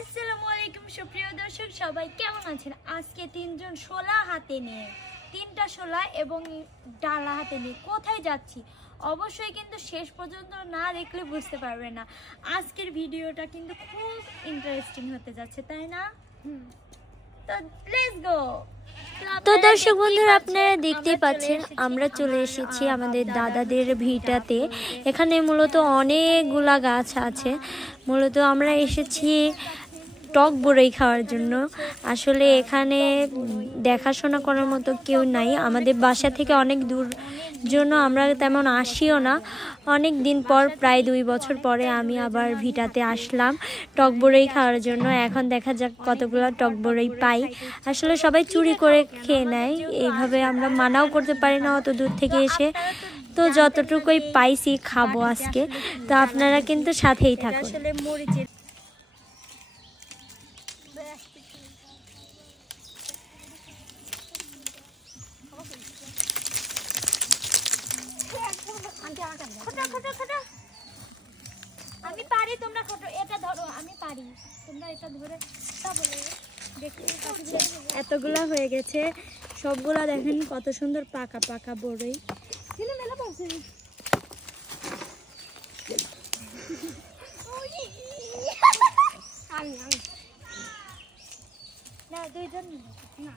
আসসালামু আলাইকুম সুপ্রিয় দর্শক, সবাই কেমন আছেন? আজকে তিনজন শোলা হাতে নিয়ে, তিনটা শোলা এবং ডালা হাতে নিয়ে কোথায় যাচ্ছি অবশ্যই কিন্তু শেষ পর্যন্ত না দেখলে বুঝতে পারবে না। আজকের ভিডিওটা কিন্তু খুব ইন্টারেস্টিং হতে যাচ্ছে, তাই না? তো লেটস গো। তো দর্শক বন্ধুরা, আপনারা দেখতেই পাচ্ছেন আমরা চলে এসেছি আমাদের দাদাদের ভিটাতে। এখানে মূলত অনেকগুলা গাছ আছে। মূলত আমরা এসেছি টক বড়ই খাওয়ার জন্য। আসলে এখানে দেখাশোনা করার মতো কেউ নাই, আমাদের বাসা থেকে অনেক দূর জন্য আমরা তেমন আসিও না। অনেক দিন পর, প্রায় 2 বছর পরে আমি আবার ভিটাতে আসলাম টক বড়ই খাওয়ার জন্য। এখন দেখা যাক কতগুলো টক বড়ই পাই। আসলে সবাই চুরি করে খেয়ে নেয়, এইভাবে আমরা মানাও করতে পারি না অত দূর থেকে এসে। তো যতটুকুই পাইছি খাবো আজকে। তো আপনারা কিন্তু সাথেই থাকুন। আসলে মরিচের আমি পারি, তোমরা খটো। এটা ধরো, আমি পারি, তোমরা এটা ধরে এতগুলা হয়ে গেছে। সবগুলা দেখেন কত সুন্দর পাকা পাকা বড়ই। না, দুইজন না,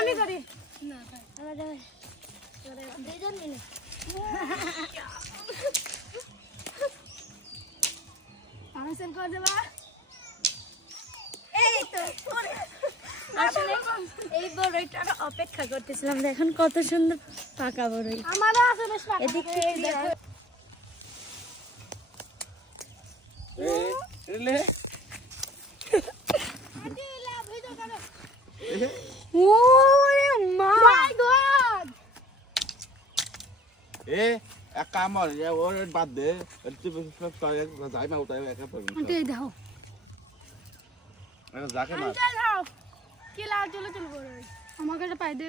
আমি করি না, দুইজন মিলে আসলে এই বড়ইটার অপেক্ষা করতেছিলাম। দেখেন কত সুন্দর পাকা বড়ই। এদিক থেকে দেখো। এক কাম ওর বাদ দে, যাই না ওটাই একা পড়বে। যাকে না কি লাল চলে চলবো আমাকে একটা পাই দে।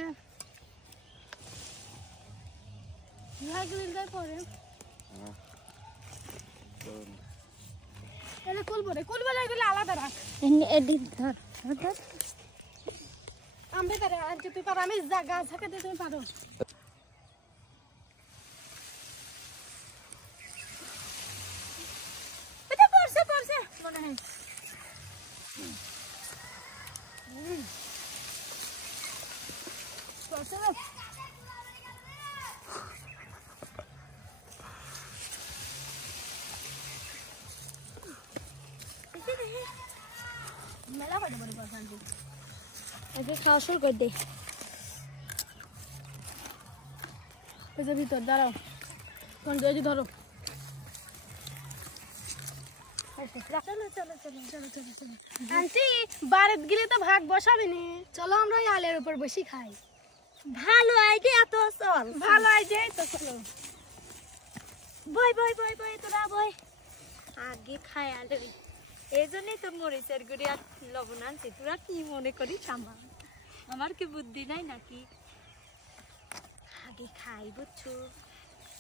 আলাদা রাখ। আমি তুই পারো, আমি গাছ ঝাঁকে দিয়ে তুমি পারো। মনে হয় মেলা করে বড় আগে খাওয়া শুরু করে দে। ভিতর দাঁড়াও, ধরো। আন্টি বাড়িতে গেলে তো ভাগ বসাবিনি, চলো আমরা আলের উপর বসে খাই। ভালো আইডিয়া তো, চল। ভালো আইডিয়া তো, চলো। বই বই বই বই, তোরা বই। আগে খাই আলে, এই জন্যই তো মরিচের গুঁড়ি আর লবণ আনছি। তোরা কি মনে করিস আমার কি বুদ্ধি নাই নাকি? আগে খাই, বুঝছো?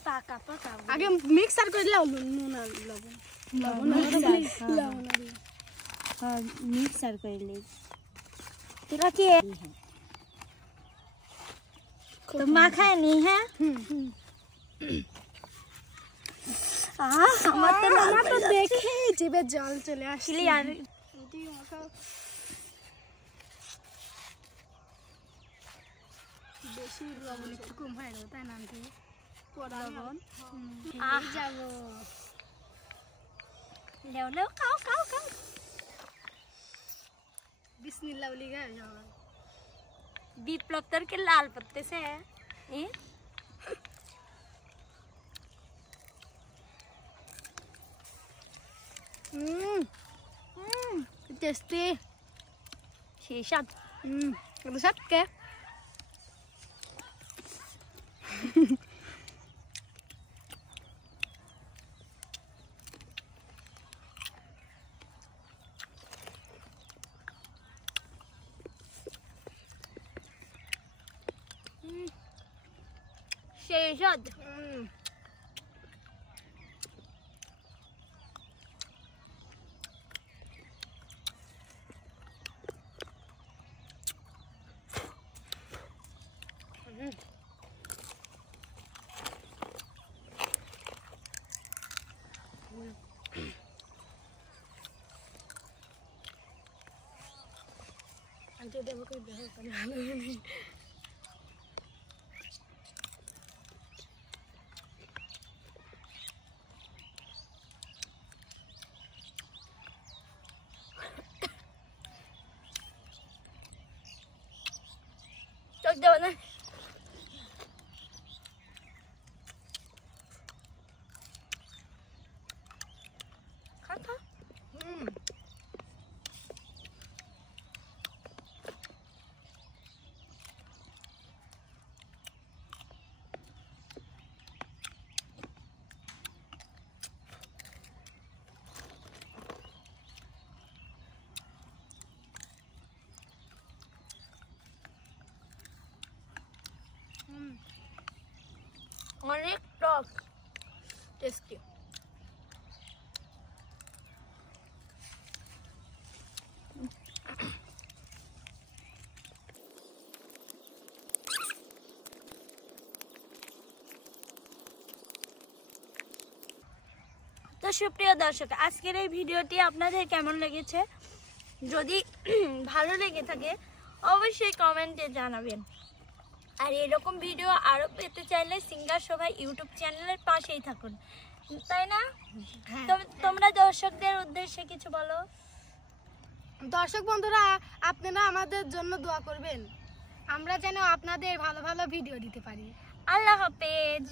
পাকা পাকা আগে মিক্সার করে লাও, নুন আর লবণ। মিক্সার করলে তোরা কি তো মাখায় নি? হ্যাঁ, আমার তো দেখে জিভে জল চলে আসছে। বেশি লবণ একটু কম হয়ে গেল, তাই না? লবণ যাবো। লেও লেও, খাও খাও খাও। বিসমিল্লাহ বলি গায়ে যাওয়া। বিপ্লব তোরকে লাল পড়তেছে। টেস্টি, সেই স্বাদ। স্বাদ কে সেই স্বাদ। আন্টি দেবো কই দেখো কেন ভালো নেই। চোখ দেবো না। খা। অনেক টক, টেস্টি। তো সুপ্রিয় দর্শক, আজকের এই ভিডিওটি আপনাদের কেমন লেগেছে? যদি ভালো লেগে থাকে অবশ্যই কমেন্টে জানাবেন। আর এরকম ভিডিও আরো পেতে চাইলে সিঙ্গার শোভা ইউটিউব চ্যানেলের পাশেই থাকুন, তাই না? তোমরা দর্শকদের উদ্দেশ্যে কিছু বলো। দর্শক বন্ধুরা, আপনারা আমাদের জন্য দোয়া করবেন, আমরা যেন আপনাদের ভালো ভালো ভিডিও দিতে পারি। আল্লাহ হাফেজ।